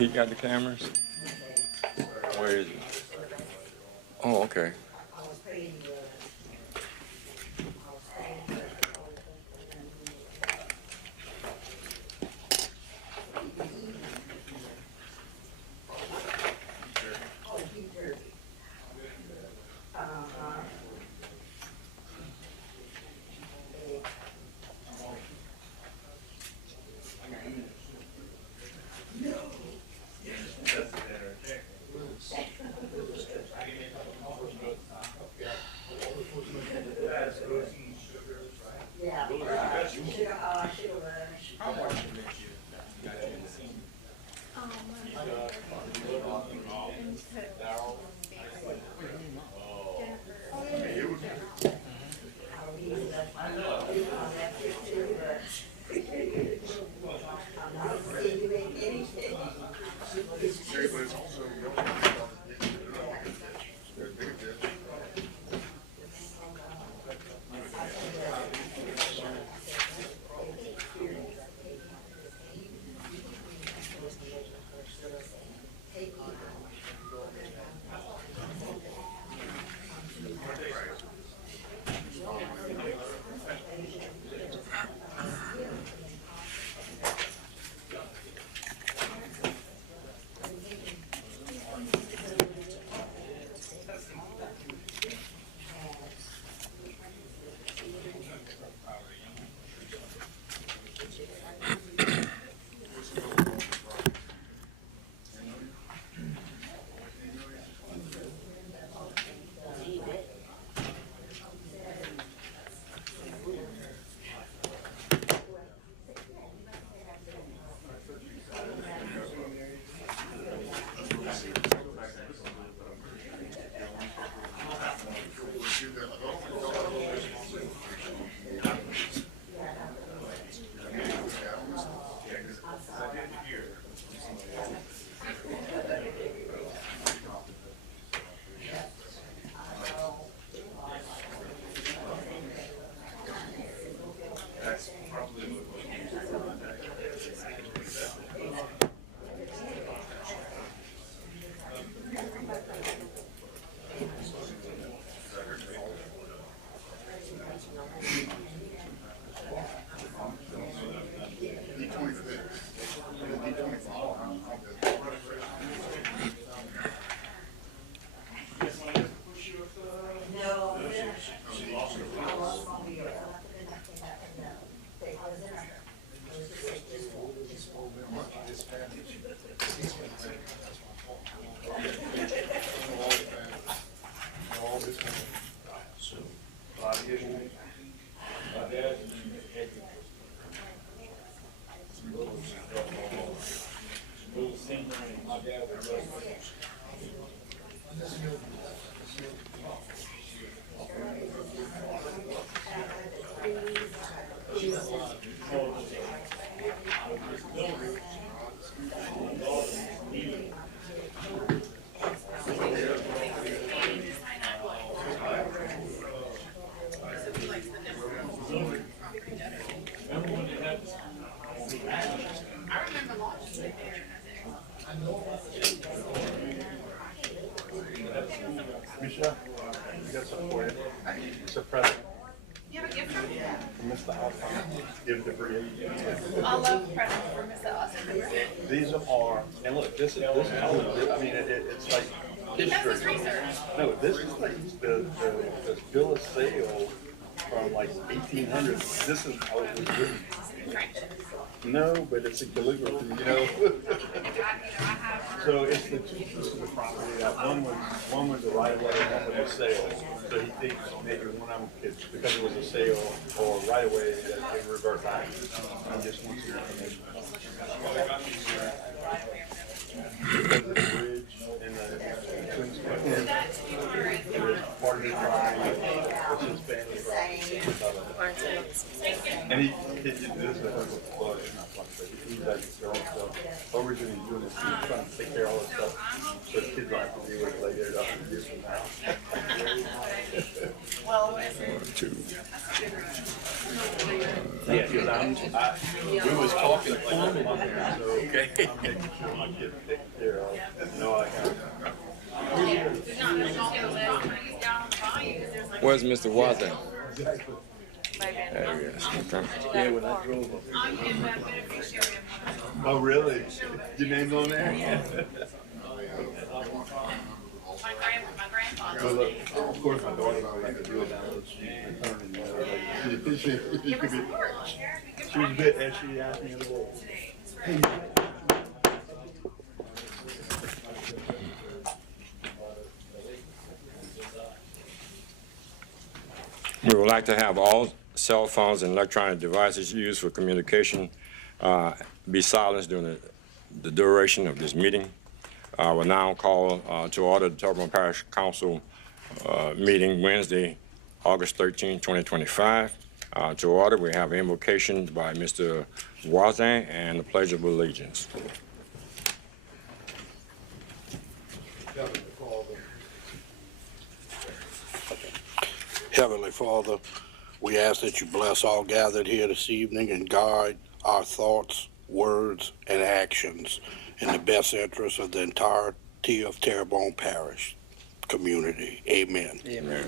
Pete got the cameras? Where is it? Oh, okay. Michelle, I got something for you. It's a present. You have a gift from me? From Mr. Austin. Give it to Bria. I love presents for Mr. Austin. These are, and look, this is I mean, it's like He does his history. research. No, this is like the bill of sale from like 1800. This is how it was written. French. No, but it's a calligraphy, you know. So it's the two pieces of property. One was a right of way, and one was a sale. So he thinks maybe one of them could, because it was a sale or right of way, that it would revert back. I just want your information. Because of the bridge and the Twin Square. There's part of his property, which is family property. And he did this with not fun, but he does his own stuff. Originally doing this, he's trying to take care of all this stuff, so his kids don't have to deal with it later, up in years from now. Well, Two. Yeah, because we was talking plumbing there, so Okay. I'm making sure my kids take care of. No, I got. Where's Mr. Watson? There he is. Okay. Yeah, when I drove up. Oh, really? Your name's on there? Well, look, of course, my daughter and I like to do it down the street, returning mail. She was a bit, as she asked me, hey, We would like to have all cell phones and electronic devices used for communication be silenced during the duration of this meeting. I will now call to order the Terrebonne Parish Council meeting Wednesday, August 13, 2025. To order, we have invocation by Mr. Voisin and the Pledge of Allegiance. Heavenly Father, we ask that you bless all gathered here this evening and guide our thoughts, words, and actions in the best interest of the entirety of Terrebonne Parish community. Amen. Amen.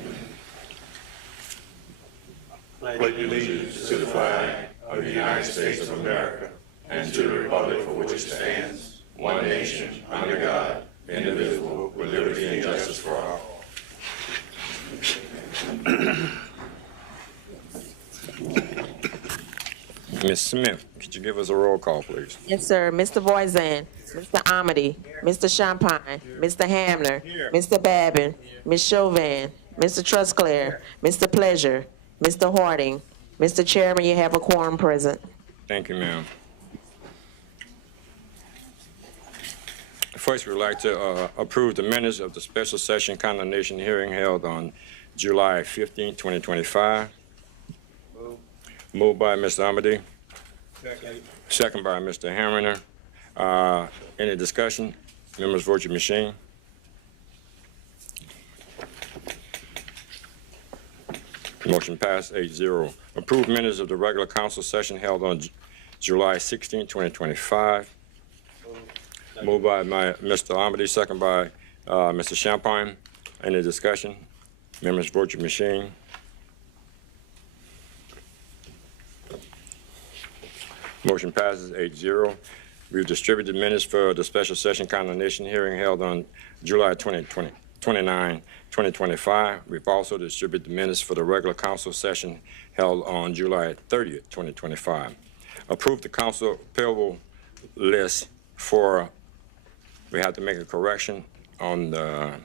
pledge allegiance to the flag of the United States of America and to the republic for which it stands, one nation, under God, indivisible, with liberty and justice for all. Ms. Smith, could you give us a roll call, please? Yes, sir. Mr. Voisin, Mr. Amity, Mr. Champagne, Mr. Hamner, Mr. Babin, Ms. Chauvin, Mr. Trustclair, Mr. Pleasure, Mr. Harding. Mr. Chairman, you have a quorum present. Thank you, ma'am. First, we'd like to approve the minutes of the special session condemnation hearing held on July 15, 2025. Moved by Mr. Amity. Second by Mr. Hamner. Any discussion? Members, vote your machine. Motion passed 8-0. Approved minutes of the regular council session held on July 16, 2025. Moved by Mr. Amity, second by Mr. Champagne. Any discussion? Members, vote your machine. Motion passes 8-0. We've distributed minutes for the special session condemnation hearing held on July 29, 2025. We've also distributed the minutes for the regular council session held on July 30, 2025. Approved the council payable list for, we have to make a correction on the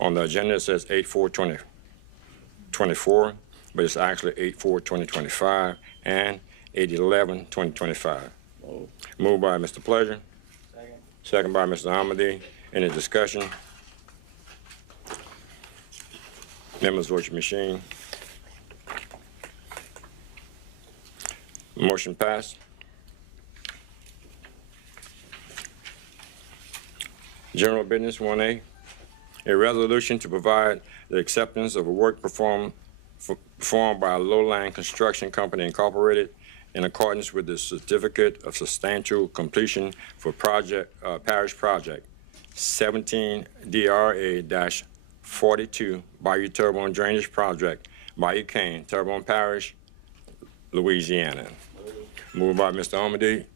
agenda. It says 8/4/2024, but it's actually 8/4/2025 and 8/11/2025. Moved by Mr. Pleasure. Second by Mr. Amity. Any discussion? Members, vote your machine. Motion passed. General business 1A. A resolution to provide the acceptance of a work performed by Lowline Construction Company Incorporated in accordance with the Certificate of Substantial Completion for Parish Project 17 DRA-42 Bayou Terrebonne Drainage Project, Bayou Cane, Terrebonne Parish, Louisiana. Moved by Mr. Amity.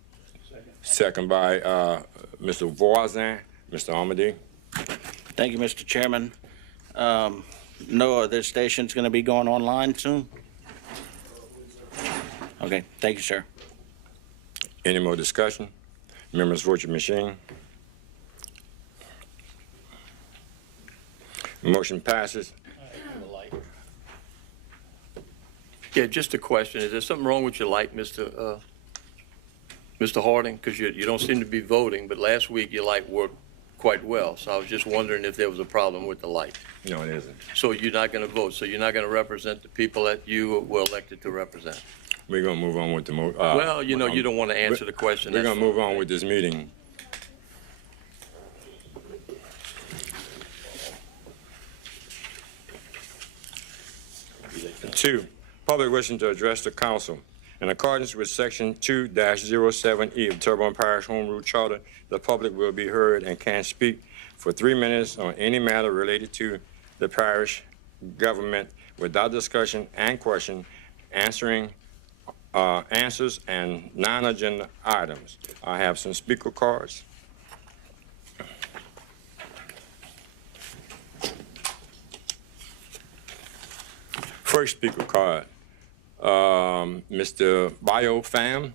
Second by Mr. Voisin. Mr. Amity. Thank you, Mr. Chairman. No, this station's going to be going online soon? Okay, thank you, sir. Any more discussion? Members, vote your machine. Motion passes. Yeah, just a question. Is there something wrong with your light, Mr. Harding? Because you don't seem to be voting, but last week your light worked quite well. So I was just wondering if there was a problem with the light. No, it isn't. So you're not going to vote. So you're not going to represent the people that you were elected to represent. We're going to move on with the Well, you know, you don't want to answer the question. We're going to move on with this meeting. Two, public wishing to address the council. In accordance with Section 2-07E of Terrebonne Parish Home Rule Charter, the public will be heard and can speak for 3 minutes on any matter related to the parish government without discussion and question, answers and non-agenda items. I have some speaker cards. First speaker card, Mr. Biofam,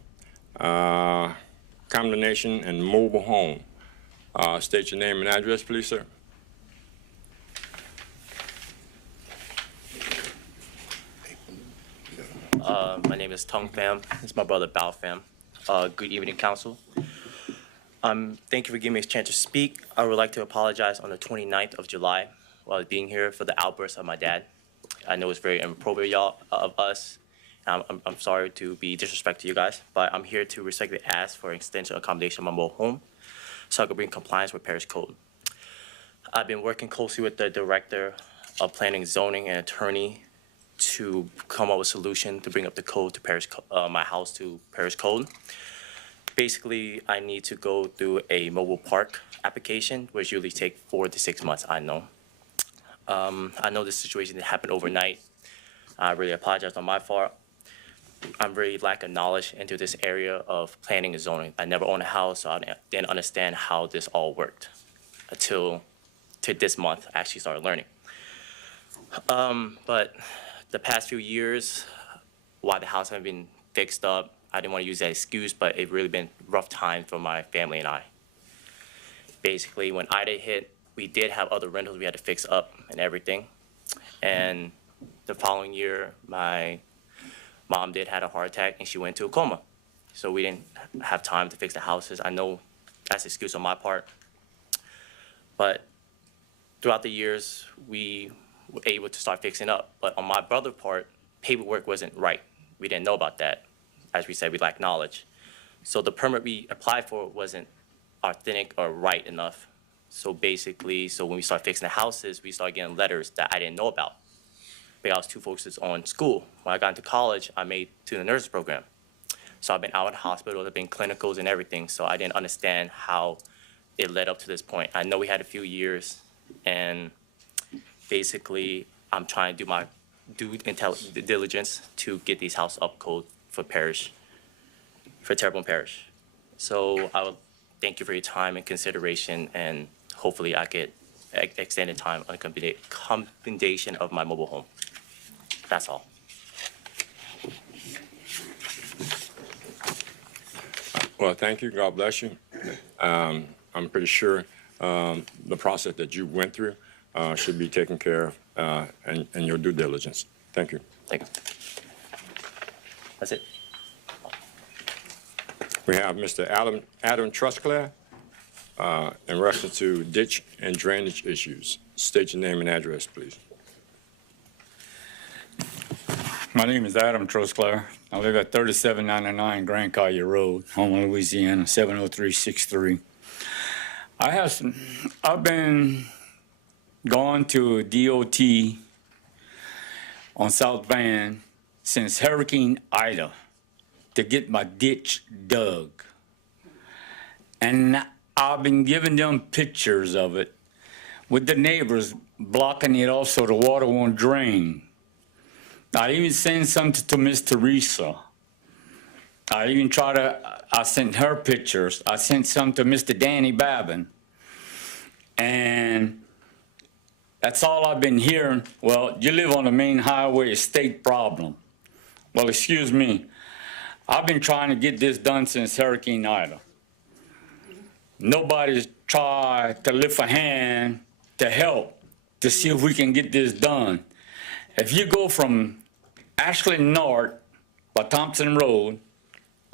combination and mobile home. State your name and address, please, sir. My name is Tung Pham. This is my brother Bao Pham. Good evening, council. Thank you for giving me a chance to speak. I would like to apologize on the 29th of July while being here for the outburst of my dad. I know it's very inappropriate, y'all, of us. I'm sorry to be disrespectful to you guys, but I'm here to respectfully ask for extension accommodation of my mobile home so I can bring compliance with parish code. I've been working closely with the director of planning, zoning, and attorney to come up with a solution to bring up the code to parish, my house to parish code. Basically, I need to go through a mobile park application, which usually takes 4 to 6 months, I know. I know this situation didn't happen overnight. I really apologize on my part. I'm very lack of knowledge into this area of planning and zoning. I never owned a house, so I didn't understand how this all worked until this month I actually started learning. But the past few years, while the house hasn't been fixed up, I didn't want to use that excuse, but it really been rough time for my family and I. Basically, when Ida hit, we did have other rentals we had to fix up and everything. And the following year, my mom did have a heart attack and she went into a coma. So we didn't have time to fix the houses. I know that's an excuse on my part. But throughout the years, we were able to start fixing up. But on my brother's part, paperwork wasn't right. We didn't know about that. As we said, we lacked knowledge. So the permit we applied for wasn't authentic or right enough. So basically, when we started fixing the houses, we started getting letters that I didn't know about. But I was too focused on school. When I got into college, I made to the nurses program. So I've been out in hospitals, I've been clinicals and everything. So I didn't understand how it led up to this point. I know we had a few years, and basically, I'm trying to do my due diligence to get these houses up code for Terrebonne Parish. So I would thank you for your time and consideration, and hopefully I get extended time on accommodation of my mobile home. That's all. Well, thank you. God bless you. I'm pretty sure the process that you went through should be taken care of and your due diligence. Thank you. Thank you. That's it. We have Mr. Adam Trusclair in reference to ditch and drainage issues. State your name and address, please. My name is Adam Trusclair. I live at 3799 Grand Collier Road, Houma, Louisiana, 70363. I've been going to DOT on South Van since Hurricane Ida to get my ditch dug. And I've been giving them pictures of it with the neighbors blocking it off so the water won't drain. I even sent something to Miss Teresa. I sent her pictures. I sent some to Mr. Danny Babin. And that's all I've been hearing. Well, you live on the main highway, a state problem. Well, excuse me. I've been trying to get this done since Hurricane Ida. Nobody's tried to lift a hand to help to see if we can get this done. If you go from Ashley North by Thompson Road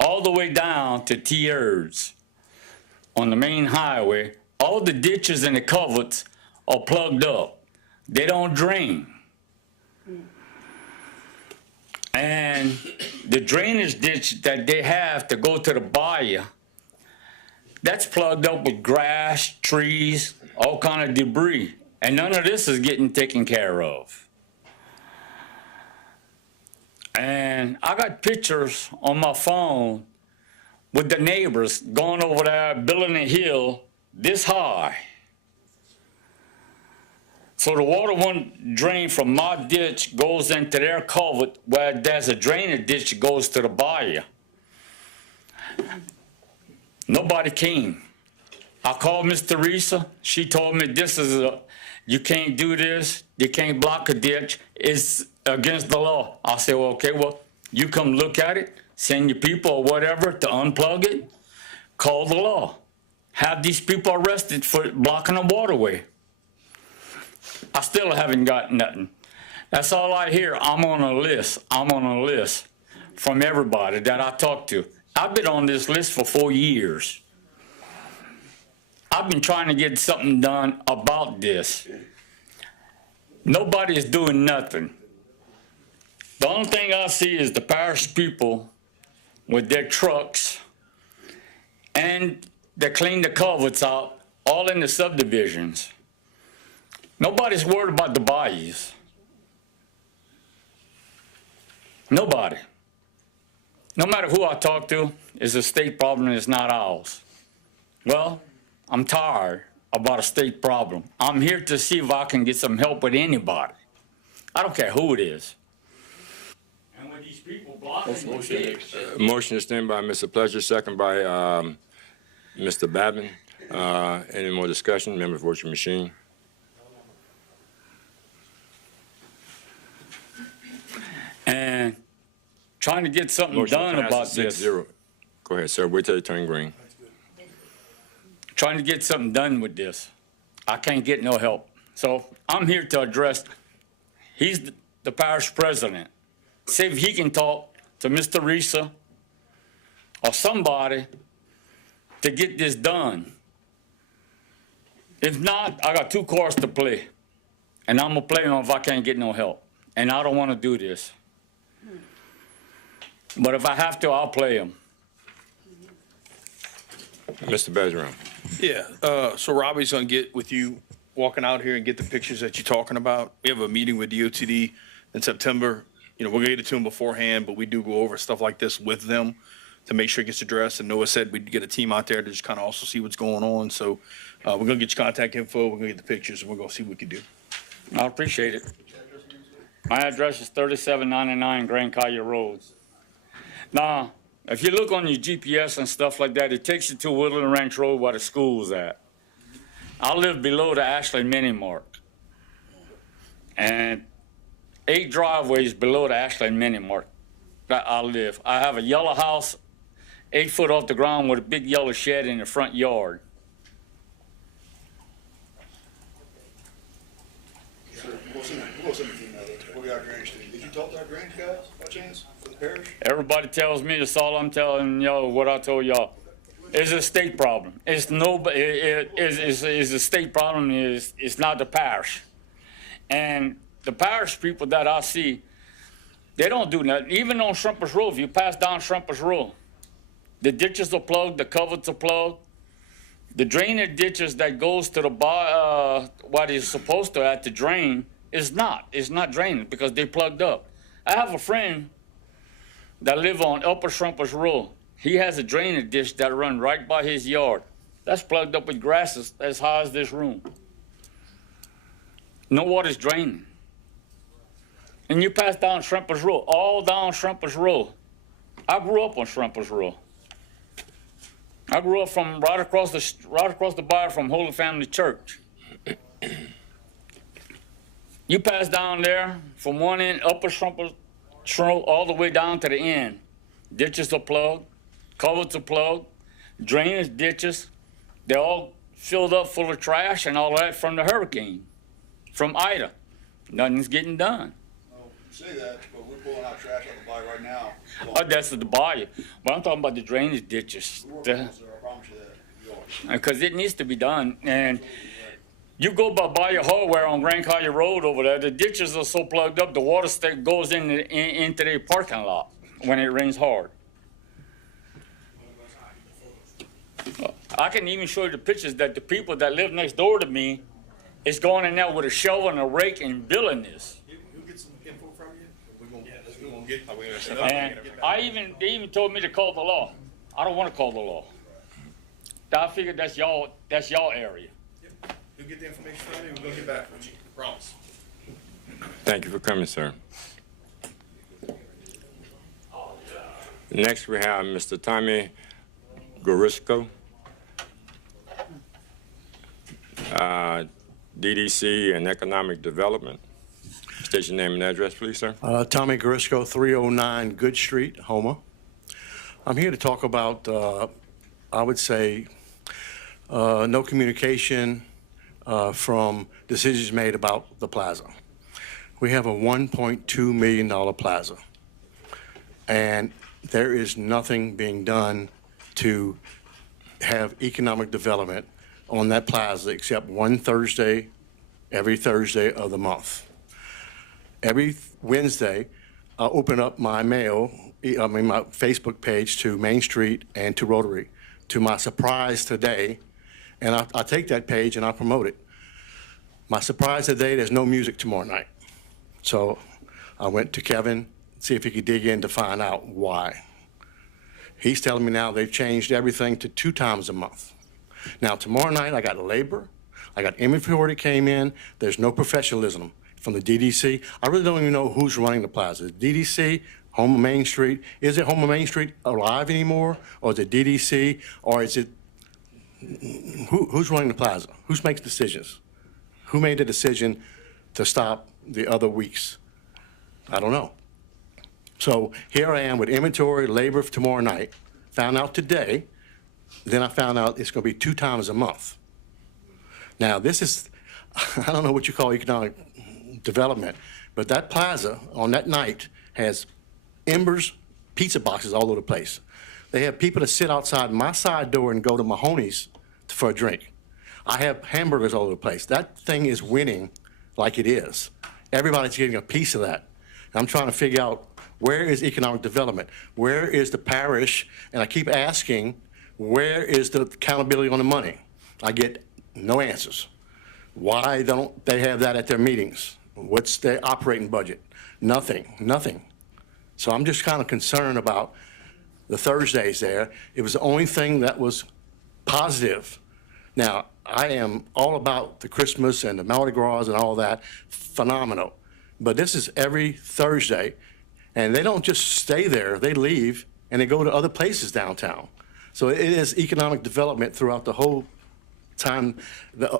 all the way down to T-Erds on the main highway, all the ditches and the culverts are plugged up. They don't drain. And the drainage ditch that they have to go to the bayou, that's plugged up with grass, trees, all kind of debris. And none of this is getting taken care of. And I got pictures on my phone with the neighbors going over there, building a hill this high. So the water won't drain from my ditch, goes into their culvert, where there's a drainage ditch that goes to the bayou. Nobody came. I called Miss Teresa. She told me you can't do this. You can't block a ditch. It's against the law. I said, well, okay, well, you come look at it, send your people or whatever to unplug it, call the law. Have these people arrested for blocking a waterway. I still haven't got nothing. That's all I hear. I'm on a list. I'm on a list from everybody that I talk to. I've been on this list for 4 years. I've been trying to get something done about this. Nobody is doing nothing. The only thing I see is the parish people with their trucks, and they clean the culverts out, all in the subdivisions. Nobody's worried about the bayous. Nobody. No matter who I talk to, it's a state problem and it's not ours. Well, I'm tired about a state problem. I'm here to see if I can get some help with anybody. I don't care who it is. And when these people blocking the ditch. Motion to stand by Mr. Pleasure, second by Mr. Babin. Any more discussion? Member vote your machine. And trying to get something Motion done passes about this. 6-0. Go ahead, sir. Wait till you turn green. Trying to get something done with this. I can't get no help. So I'm here to address, he's the parish president. See if he can talk to Mr. Teresa or somebody to get this done. If not, I got 2 cards to play. And I'm gonna play them if I can't get no help. And I don't wanna do this. But if I have to, I'll play them. Mr. Bergeron. Yeah, so Robbie's gonna get with you, walking out here and get the pictures that you're talking about. We have a meeting with DOTD in September. You know, we're gonna get it to them beforehand, but we do go over stuff like this with them to make sure it gets addressed. And Noah said we'd get a team out there to just kind of also see what's going on. So we're gonna get your contact info, we're gonna get the pictures, and we're gonna see what we can do. I appreciate it. My address is 3799 Grand Collier Road. Now, if you look on your GPS and stuff like that, it takes you to Woodland Ranch Road where the school's at. I live below the Ashland Mini Mart. And 8 driveways below the Ashland Mini Mart that I live. I have a yellow house, 8 foot off the ground with a big yellow shed in the front yard. Did you talk to our grant guys by chance for the parish? Everybody tells me, that's all I'm telling y'all, what I told y'all. It's a state problem. It's a state problem, it's not the parish. And the parish people that I see, they don't do nothing. Even on Shrimpers Road, if you pass down Shrimpers Road, the ditches are plugged, the culverts are plugged. The drainage ditches that goes to the what is supposed to at the drain is not. It's not draining because they plugged up. I have a friend that live on Upper Shrimpers Road. He has a drainage ditch that run right by his yard. That's plugged up with grasses as high as this room. No water's draining. And you pass down Shrimpers Road, all down Shrimpers Road. I grew up on Shrimpers Road. I grew up from right across the bar from Holy Family Church. You pass down there from one end, Upper Shrimpers Road, all the way down to the end. Ditches are plugged, culverts are plugged, drainage ditches. They're all filled up full of trash and all that from the hurricane, from Ida. Nothing's getting done. Say that, but we're pulling out trash out the bayou right now. Oh, that's the bayou. But I'm talking about the drainage ditches. We're working on it, sir, I promise you that. Because it needs to be done. And you go by your hardware on Grand Collier Road over there, the ditches are so plugged up, the water goes into their parking lot when it rains hard. I can even show you the pictures that the people that live next door to me is going in there with a shovel and a rake and building this. We'll get some info from you. We're gonna And they even told me to call the law. I don't want to call the law. I figured that's y'all area. You'll get the information from me, we'll get back with you, promise. Thank you for coming, sir. Next, we have Mr. Tommy Gorisco, DDC and Economic Development. State your name and address, please, sir. Tommy Garisco, 309 Good Street, Houma. I'm here to talk about, I would say, no communication from decisions made about the plaza. We have a $1.2 million plaza, and there is nothing being done to have economic development on that plaza except one Thursday, every Thursday of the month. Every Wednesday, I open up my my Facebook page to Main Street and to Rotary. To my surprise today, and I take that page and I promote it. My surprise today, there's no music tomorrow night. So I went to Kevin, see if he could dig in to find out why. He's telling me now they've changed everything to 2 times a month. Now, tomorrow night, I got labor, I got inventory that came in, there's no professionalism from the DDC. I really don't even know who's running the plaza. DDC, Houma Main Street. Is it Houma Main Street alive anymore? Or is it DDC? Or is it, who's running the plaza? Who makes decisions? Who made the decision to stop the other weeks? I don't know. So here I am with inventory, labor for tomorrow night. Found out today, then I found out it's going to be 2 times a month. Now this is, I don't know what you call economic development, but that plaza on that night has embers, pizza boxes all over the place. They have people that sit outside my side door and go to Mahoney's for a drink. I have hamburgers all over the place. That thing is winning like it is. Everybody's getting a piece of that. And I'm trying to figure out, where is economic development? Where is the parish? And I keep asking, where is the accountability on the money? I get no answers. Why don't they have that at their meetings? What's their operating budget? Nothing. So I'm just kind of concerned about the Thursdays there. It was the only thing that was positive. Now, I am all about the Christmas and the Mardi Gras and all that, phenomenal. But this is every Thursday, and they don't just stay there, they leave and they go to other places downtown. So it is economic development throughout the whole time,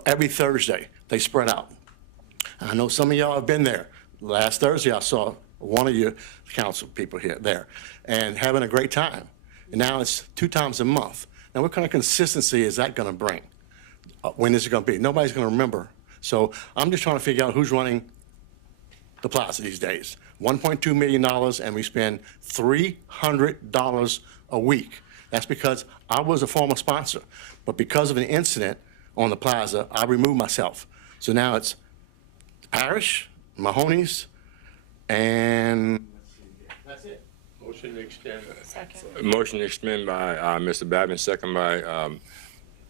every Thursday, they spread out. I know some of y'all have been there. Last Thursday, I saw one of your council people there and having a great time. And now it's 2 times a month. Now, what kind of consistency is that going to bring? When is it going to be? Nobody's going to remember. So I'm just trying to figure out who's running the plaza these days. $1.2 million, and we spend $300 a week. That's because I was a former sponsor. But because of an incident on the plaza, I removed myself. So now it's Parish, Mahoney's, and that's it. Motion to extend. Motion to extend by Mr. Babin, second by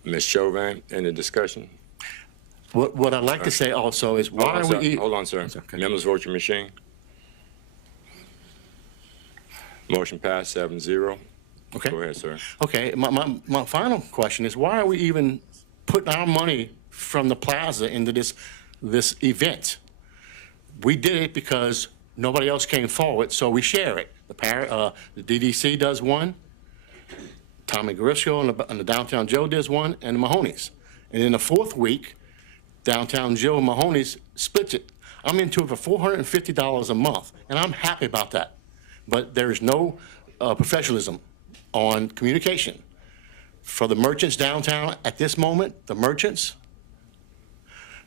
Ms. Chauvin. Any discussion? What I'd like to say also is, why are we... Hold on, sir. Members, vote your machine. Motion passed 7-0. Okay. Go ahead, sir. Okay, my final question is, why are we even putting our money from the plaza into this event? We did it because nobody else came forward, so we share it. The DDC does one, Tommy Garisco and the Downtown Joe does one, and the Mahoney's. And in the 4th week, Downtown Joe and Mahoney's splits it. I'm into it for $450 a month, and I'm happy about that. But there's no professionalism on communication. For the merchants downtown at this moment, the merchants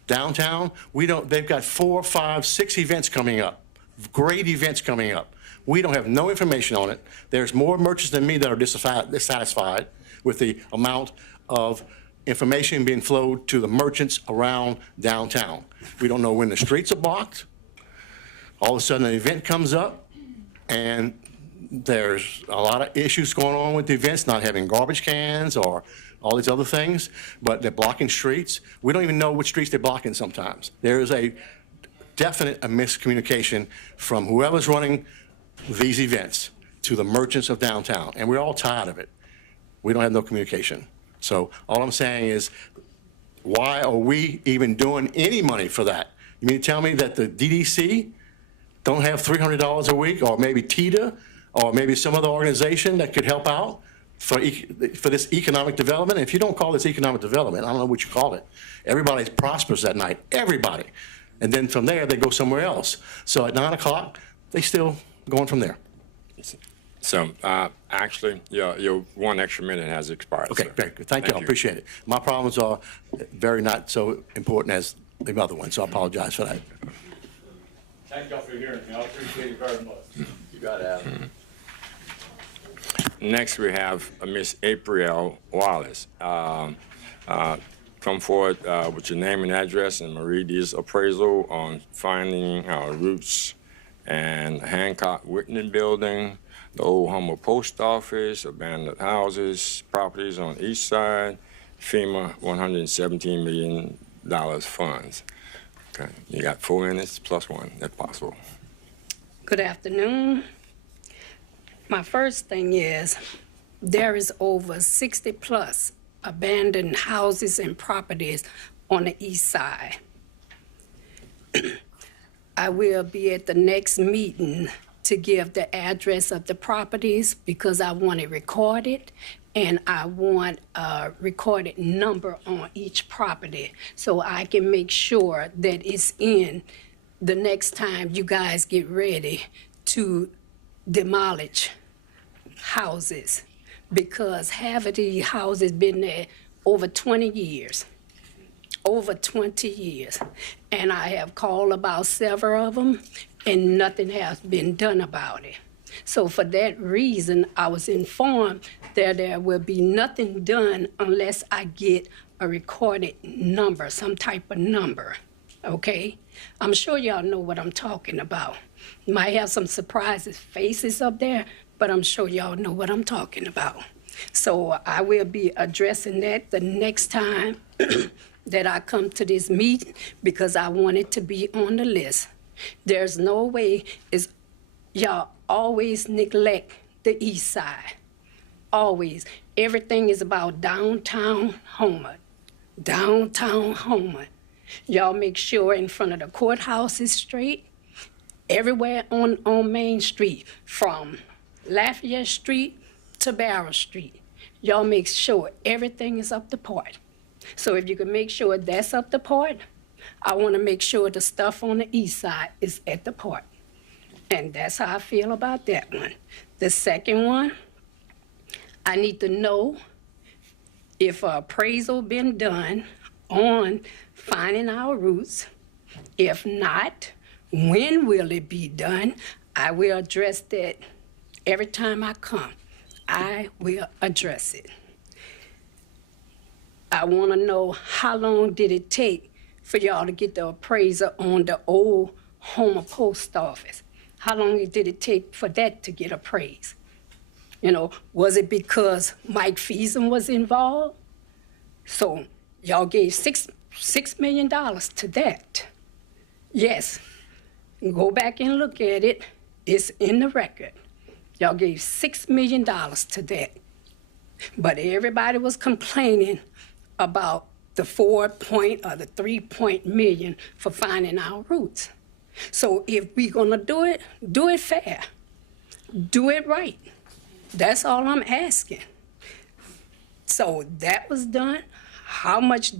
downtown, they've got 4, 5, 6 events coming up, great events coming up. We don't have no information on it. There's more merchants than me that are dissatisfied with the amount of information being flowed to the merchants around downtown. We don't know when the streets are blocked. All of a sudden, an event comes up, and there's a lot of issues going on with the events, not having garbage cans or all these other things, but they're blocking streets. We don't even know which streets they're blocking sometimes. There is a definite miscommunication from whoever's running these events to the merchants of downtown, and we're all tired of it. We don't have no communication. So all I'm saying is, why are we even doing any money for that? You mean to tell me that the DDC don't have $300 a week, or maybe TITA, or maybe some other organization that could help out for this economic development? If you don't call this economic development, I don't know what you call it. Everybody prospers that night, everybody. And then from there, they go somewhere else. So at 9 o'clock, they still going from there. So, actually, your 1 extra minute has expired. Okay, sir. very good. Thank you. I appreciate it. My problems are very not so important as the other ones, so I apologize for that. Thank y'all for hearing me. I appreciate it very much. You got it, Adam. Next, we have Miss April Wallace. Come forward with your name and address, and read this appraisal on finding roots and Hancock Whitney Building, the old Humble Post Office, abandoned houses, properties on east side, FEMA $117 million funds. Okay, you got 4 minutes plus 1, if possible. Good afternoon. My first thing is, there is over 60 plus abandoned houses and properties on the east side. I will be at the next meeting to give the address of the properties because I want it recorded, and I want a recorded number on each property so I can make sure that it's in the next time you guys get ready to demolish houses, because half of these houses been there over 20 years. Over 20 years. And I have called about several of them, and nothing has been done about it. So for that reason, I was informed that there will be nothing done unless I get a recorded number, some type of number, okay? I'm sure y'all know what I'm talking about. Might have some surprises faces up there, but I'm sure y'all know what I'm talking about. So I will be addressing that the next time that I come to this meeting, because I want it to be on the list. There's no way y'all always neglect the east side. Always. Everything is about downtown Homer. Downtown Homer. Y'all make sure in front of the courthouse is straight. Everywhere on Main Street, from Lafayette Street to Barrow Street. Y'all make sure everything is up to par. So if you can make sure that's up to par, I want to make sure the stuff on the east side is at the par. And that's how I feel about that one. The second one, I need to know if an appraisal been done on finding our roots. If not, when will it be done? I will address that every time I come. I will address it. I want to know how long did it take for y'all to get the appraiser on the old Homer Post Office? How long did it take for that to get appraised? You know, was it because Mike Feason was involved? So y'all gave $6 million to that. Yes, go back and look at it. It's in the record. Y'all gave $6 million to that. But everybody was complaining about the 4-point or the 3-point million for finding our roots. So if we're gonna do it fair. Do it right. That's all I'm asking. So that was done. How much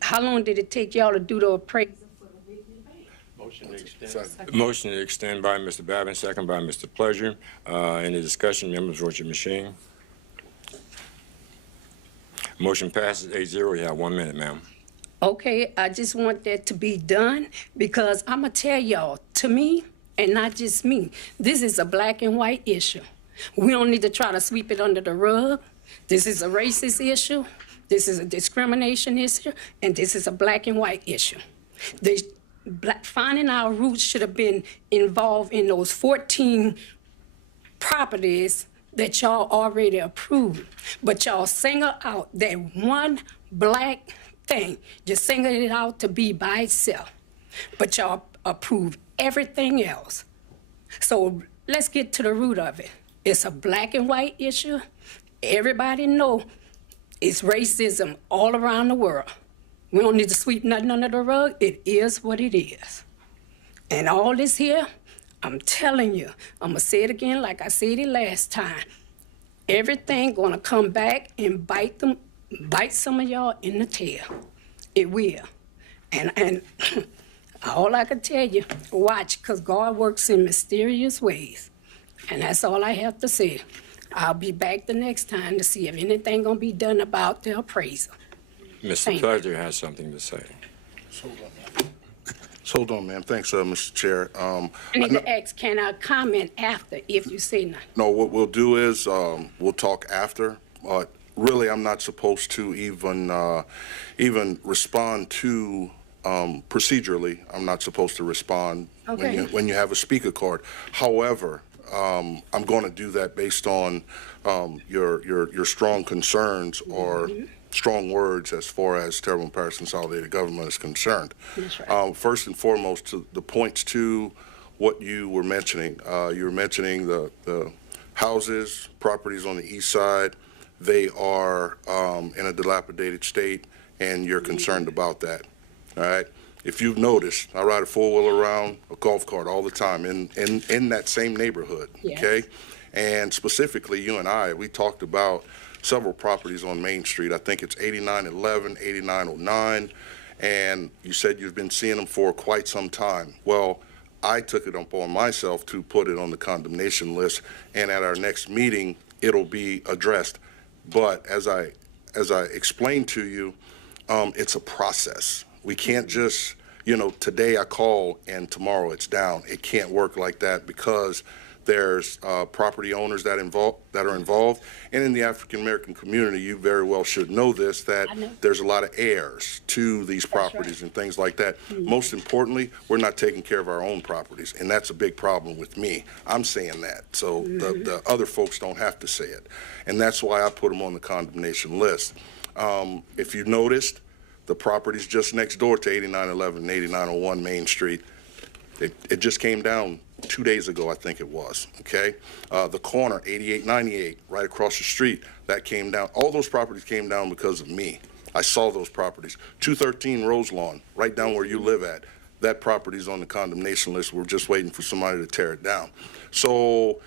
how long did it take y'all to do the appraisal for the Whitney Bank? Motion to extend. Motion to extend by Mr. Babin, second by Mr. Pleasure. Any discussion, members, vote your machine. Motion passes 8-0. You have 1 minute, ma'am. Okay, I just want that to be done because I'm gonna tell y'all, to me, and not just me, this is a black and white issue. We don't need to try to sweep it under the rug. This is a racist issue, this is a discrimination issue, and this is a black and white issue. Finding our roots should have been involved in those 14 properties that y'all already approved, but y'all single out that one black thing. You singled it out to be by itself, but y'all approved everything else. So let's get to the root of it. It's a black and white issue. Everybody know it's racism all around the world. We don't need to sweep nothing under the rug. It is what it is. And all this here, I'm telling you, I'm gonna say it again like I said it last time. Everything gonna come back and bite some of y'all in the tail. It will. And all I can tell you, watch, because God works in mysterious ways. And that's all I have to say. I'll be back the next time to see if anything gonna be done about the appraisal. Mr. Thank you. Pleasure has something to say. Hold on, ma'am. Thanks, Mr. Chair. I need to ask, can I comment after if you say nothing? No, what we'll do is we'll talk after. But really, I'm not supposed to even respond to procedurally. I'm not supposed to respond Okay. when you have a speaker card. However, I'm going to do that based on your strong concerns or strong words as far as Terrebonne Parish Consolidated Government is concerned. That's right. First and foremost, to the points to what you were mentioning. You were mentioning the houses, properties on the east side. They are in a dilapidated state, and you're concerned about that. All right? If you've noticed, I ride a four-wheeler around a golf cart all the time in that same neighborhood, Yes. okay? And specifically, you and I, we talked about several properties on Main Street. I think it's 8911, 8909, and you said you've been seeing them for quite some time. Well, I took it upon myself to put it on the condemnation list, and at our next meeting, it'll be addressed. But as I explained to you, it's a process. We can't just, today I call and tomorrow it's down. It can't work like that because there's property owners that are involved. And in the African American community, you very well should know this, that there's a lot of heirs to these properties and things like that. Most importantly, we're not taking care of our own properties, and that's a big problem with me. I'm saying that, so the other folks don't have to say it. And that's why I put them on the condemnation list. If you noticed, the properties just next door to 8911 and 8901 Main Street, it just came down 2 days ago, I think it was, okay? The corner, 8898, right across the street, that came down. All those properties came down because of me. I saw those properties. 213 Rose Lawn, right down where you live at, that property's on the condemnation list. We're just waiting for somebody to tear it down. So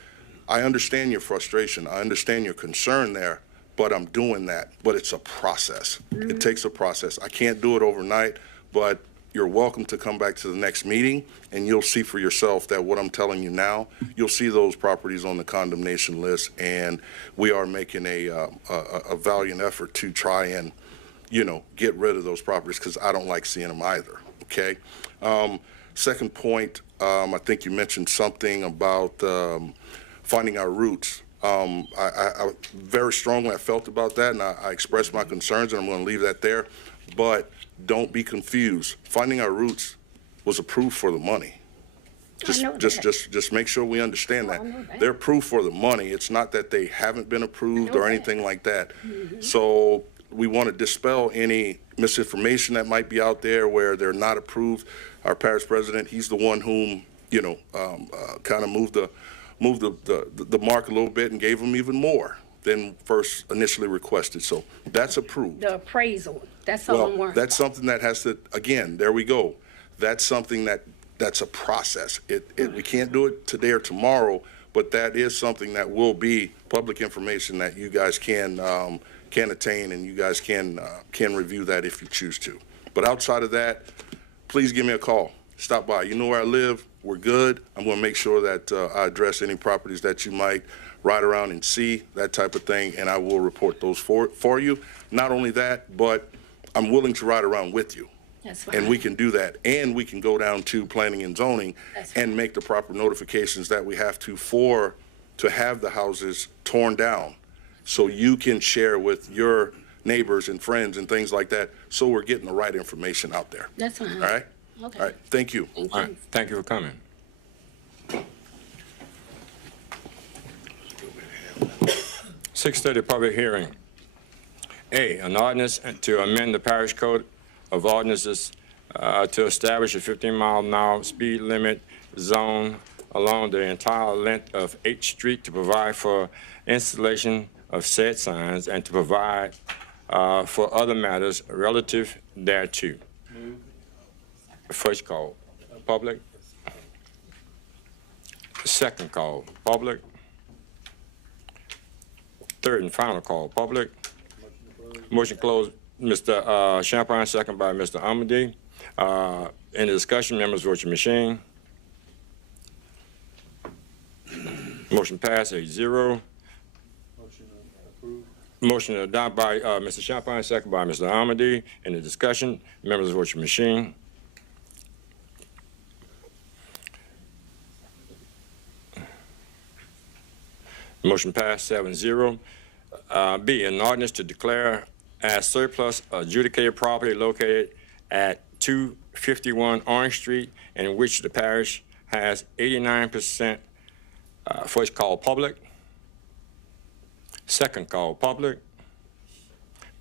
I understand your frustration. I understand your concern there, but I'm doing that. But it's a process. It takes a process. I can't do it overnight, but you're welcome to come back to the next meeting, and you'll see for yourself that what I'm telling you now, you'll see those properties on the condemnation list, and we are making a valiant effort to try and, get rid of those properties, because I don't like seeing them either, okay? Second point, I think you mentioned something about finding our roots. I very strongly I felt about that, and I expressed my concerns, and I'm going to leave that there. But don't be confused. Finding our roots was approved for the money. Just make sure we understand that. They're approved for the money. It's not that they haven't been approved or anything like that. So we want to dispel any misinformation that might be out there where they're not approved. Our parish president, he's the one whom, kind of moved the mark a little bit and gave them even more than first initially requested. So that's approved. The appraisal, that's all I'm worried about. That's something that has to, again, there we go. That's something that's a process. We can't do it today or tomorrow, but that is something that will be public information that you guys can attain, and you guys can review that if you choose to. But outside of that, please give me a call. Stop by. You know where I live. We're good. I'm going to make sure that I address any properties that you might ride around and see, that type of thing, and I will report those for you. Not only that, but I'm willing to ride around with you. That's fine. And we can do that. And we can go down to planning and zoning and make the proper notifications that we have to have the houses torn down, so you can share with your neighbors and friends and things like that, so we're getting the right information out there. That's fine. All right? Okay. All right. Thank you. Thank All you. right, thank you for coming. 6:30 public hearing. A, an ordinance to amend the parish code of ordinances to establish a 15-mile-an-hour speed limit zone along the entire length of 8th Street to provide for installation of said signs and to provide for other matters relative thereto. First call, public. Second call, public. Third and final call, public. Motion closed, Mr. Champagne, second by Mr. Amadi. Any discussion, members, vote your machine. Motion passed, 8-0. Motion adopted by Mr. Champagne, second by Mr. Amadi. Any discussion, members, vote your machine. Motion passed, 7-0. B, an ordinance to declare as surplus adjudicated property located at 251 Orange Street, in which the parish has 89%. First call, public. Second call, public.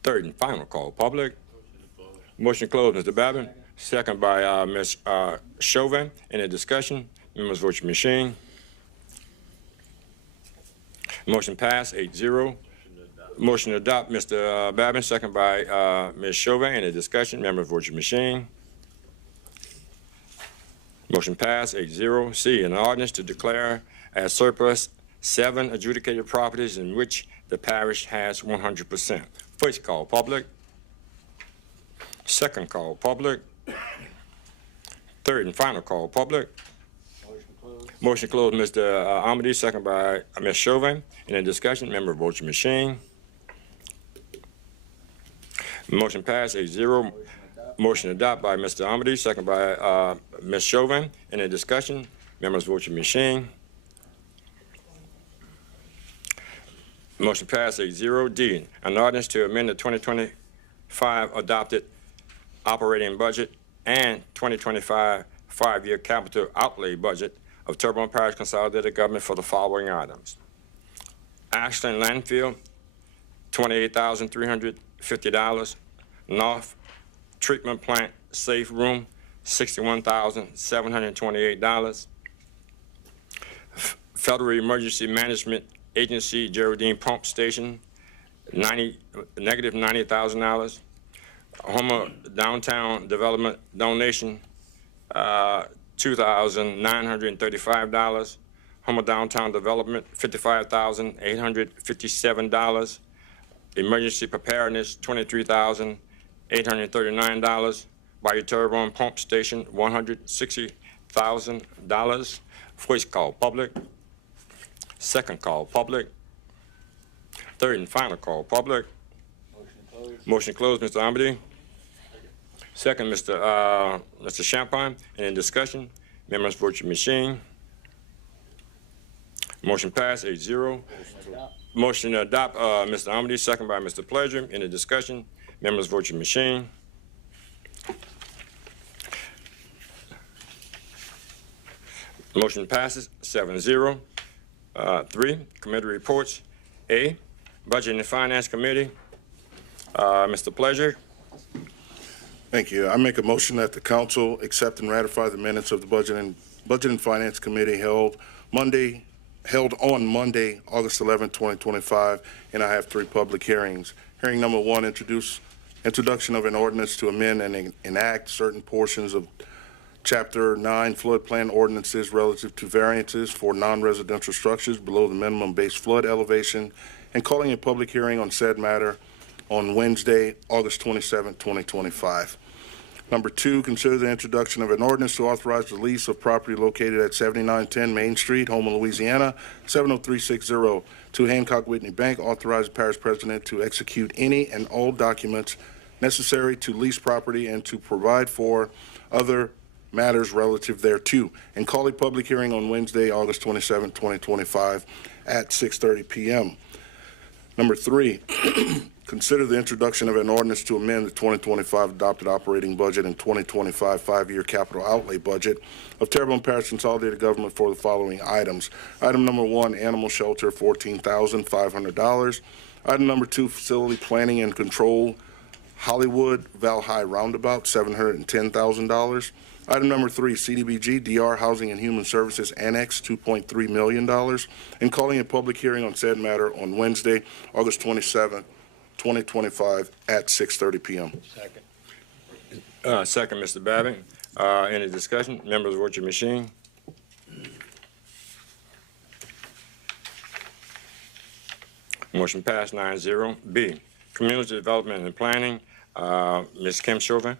Third and final call, public. Motion closed, Mr. Babin. Second by Ms. Chauvin. Any discussion? Members, vote your machine. Motion passed, 8-0. Motion to adopt, Mr. Babin, second by Ms. Chauvin. Any discussion? Members, vote your machine. Motion passed, 8-0. C, an ordinance to declare as surplus 7 adjudicated properties in which the parish has 100%. First call, public. Second call, public. Third and final call, public. Motion closed, Mr. Amadi, second by Ms. Chauvin. Any discussion? Member, vote your machine. Motion passed, 8-0. Motion adopted by Mr. Amadi, second by Ms. Chauvin. Any discussion? Members, vote your machine. Motion passed, 8-0. D, an ordinance to amend the 2025 adopted operating budget and 2025 5-year capital outlay budget of Terrebonne Parish Consolidated Government for the following items. Ashland Landfill, $28,350. North Treatment Plant Safe Room, $61,728. Federal Emergency Management Agency Geraldine Pump Station, negative $90,000. Homer Downtown Development donation, $2,935. Homer Downtown Development, $55,857. Emergency Preparedness, $23,839. Bayou Terrebonne Pump Station, $160,000. First call, public. Second call, public. Third and final call, public. Motion closed, Mr. Amadi. Second, Mr. Champagne. Any discussion? Members, vote your machine. Motion passed, 8-0. Motion to adopt, Mr. Amadi, second by Mr. Pleasure. Any discussion? Members, vote your machine. Motion passes, 7-0. 3, committee reports. A, Budget and Finance Committee. Mr. Pleasure. Thank you. I make a motion that the council accept and ratify the minutes of the Budget and Finance Committee held on Monday, August 11, 2025, and I have 3 public hearings. Hearing number 1, introduction of an ordinance to amend and enact certain portions of Chapter 9 floodplain ordinances relative to variances for non-residential structures below the minimum base flood elevation, and calling a public hearing on said matter on Wednesday, August 27, 2025. Number 2, consider the introduction of an ordinance to authorize the lease of property located at 7910 Main Street, Houma, Louisiana, 70360 to Hancock Whitney Bank. Authorize the parish president to execute any and all documents necessary to lease property and to provide for other matters relative thereto, and call a public hearing on Wednesday, August 27, 2025 at 6:30 p.m. Number 3, consider the introduction of an ordinance to amend the 2025 adopted operating budget and 2025 5-year capital outlay budget of Terrebonne Parish Consolidated Government for the following items. Item number 1, animal shelter, $14,500. Item number 2, facility planning and control, Hollywood Valhalla Roundabout, $710,000. Item number 3, CDBG DR Housing and Human Services Annex, $2.3 million, and calling a public hearing on said matter on Wednesday, August 27, 2025, at 6:30 p.m. Second, Mr. Babbitt. Any discussion? Members, vote your machine. Motion passed 9-0. B, Community Development and Planning, Ms. Kim Chauvin.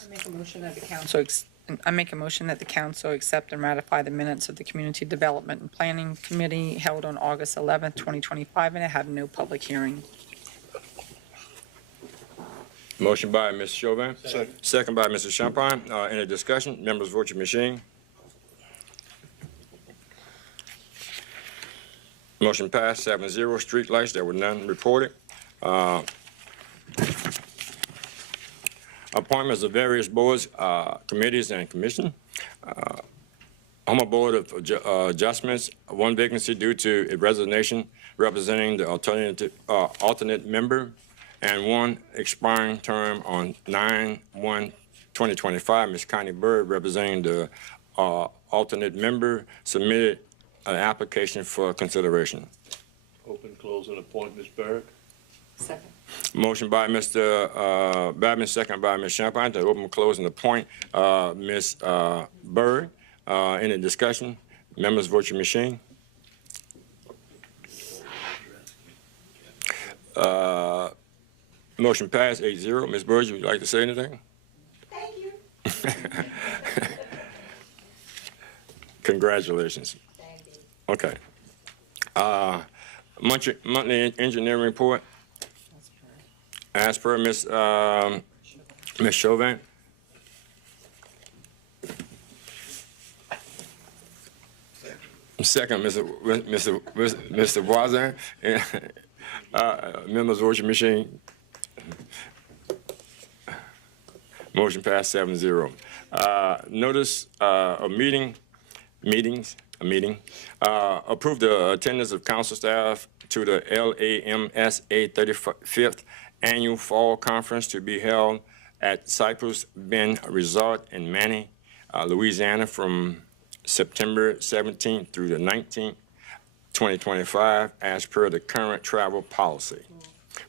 I make a motion that the council accept and ratify the minutes of the Community Development and Planning Committee held on August 11th, 2025, and it had no public hearing. Motion by Ms. Chauvin. Second by Mr. Champagne. Any discussion? Members, vote your machine. Motion passed 7-0. Street lights, there were none reported. Appointments of various boards, committees, and commission. Homer Board of Adjustments, one vacancy due to a resignation representing the alternate member, and one expiring term on 9/1/2025. Ms. Connie Bird, representing the alternate member, submitted an application for consideration. Open, close, and appoint Ms. Berg. Second. Motion by Mr. Babin, second by Ms. Champagne, to open, close, and appoint Ms. Bird. Any discussion? Members, vote your machine. Motion passed 8-0. Ms. Bird, would you like to say anything? Thank you. Congratulations. Thank you. Okay. Monthly engineering report. As per Ms. Chauvin. Second, Mr. Voisin. Members, vote your machine. Motion passed 7-0. Notice of meetings. Approve the attendance of council staff to the LAMSA 35th Annual Fall Conference to be held at Cypress Bend Resort in Manny, Louisiana, from September 17th through the 19th, 2025, as per the current travel policy.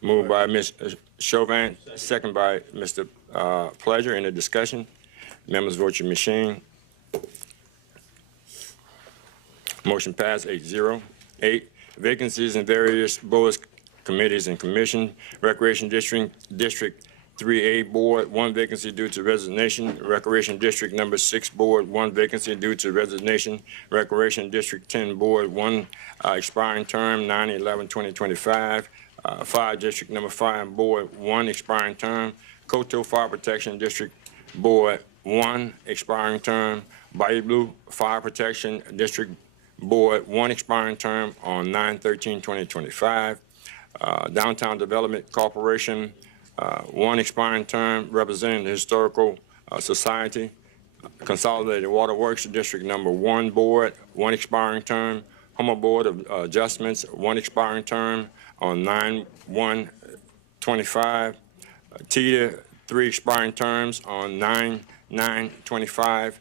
Moved by Ms. Chauvin, second by Mr. Pleasure. In the discussion, members, vote your machine. Motion passed 8-0. 8, vacancies in various boards, committees, and commission. Recreation District 3A Board, one vacancy due to resignation. Recreation District Number 6 Board, one vacancy due to resignation. Recreation District 10 Board, one expiring term, 9/11/2025. Fire District Number 5 Board, one expiring term. Coteau Fire Protection District Board, one expiring term. Bayou Blue Fire Protection District Board, one expiring term on 9/13/2025. Downtown Development Corporation, one expiring term representing the Historical Society. Consolidated Water Works District Number 1 Board, one expiring term. Homer Board of Adjustments, one expiring term on 9/1/25. TITA, 3 expiring terms on 9/9/25.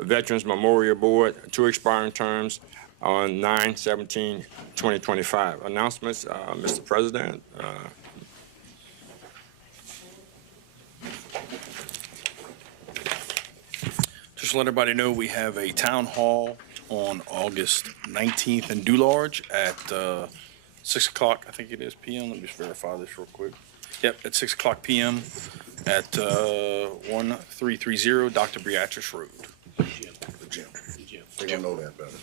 Veterans Memorial Board, 2 expiring terms on 9/17/2025. Announcements, Mr. President. Just let everybody know we have a town hall on August 19th in Dularge at 6 o'clock, I think it is p.m. Let me just verify this real quick. Yep, at 6 o'clock p.m. at 1330 Dr. Beatrice Road. The gym. They're gonna know that better.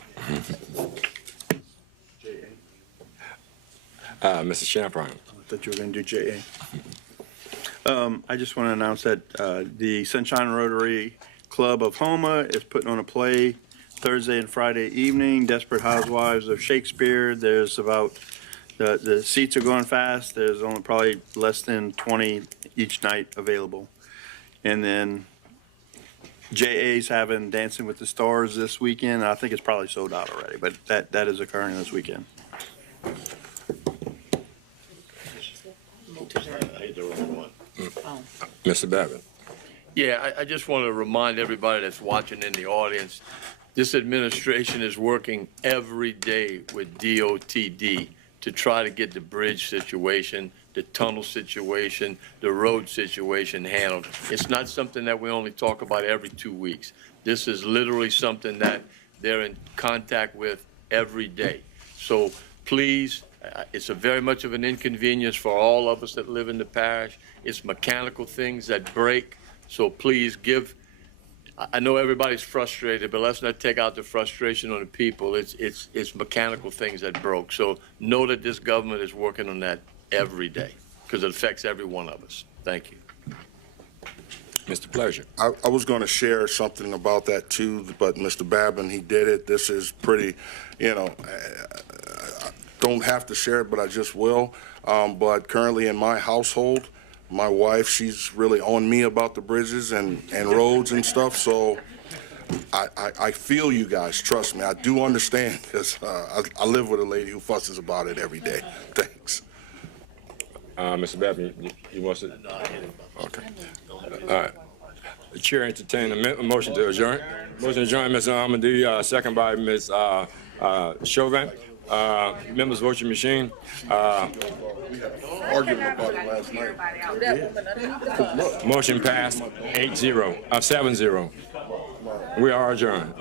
Mr. Champagne. I thought you were going to do JA. I just want to announce that the Sunshine Rotary Club of Houma is putting on a play Thursday and Friday evening, Desperate Housewives of Shakespeare. There's about, the seats are going fast. There's only probably less than 20 each night available. And then JA's having Dancing with the Stars this weekend. I think it's probably sold out already, but that is occurring this weekend. Mr. Babbitt. Yeah, I just want to remind everybody that's watching in the audience, this administration is working every day with DOTD to try to get the bridge situation, the tunnel situation, the road situation handled. It's not something that we only talk about every 2 weeks. This is literally something that they're in contact with every day. So please, it's a very much of an inconvenience for all of us that live in the parish. It's mechanical things that break. So please I know everybody's frustrated, but let's not take out the frustration on the people. It's mechanical things that broke. So know that this government is working on that every day because it affects every one of us. Thank you. Mr. Pleasure. I was going to share something about that too, but Mr. Babin, he did it. This is pretty, I don't have to share it, but I just will. But currently in my household, my wife, she's really on me about the bridges and roads and stuff. So I feel you guys. Trust me. I do understand because I live with a lady who fusses about it every day. Thanks. Mr. Babin, you want to? Okay. All right. The chair entertain a motion to adjourn. Motion to adjourn, Ms. Amadi, second by Ms. Chauvin. Members, vote your machine. Argument about it last night. Motion passed 7-0. We are adjourned.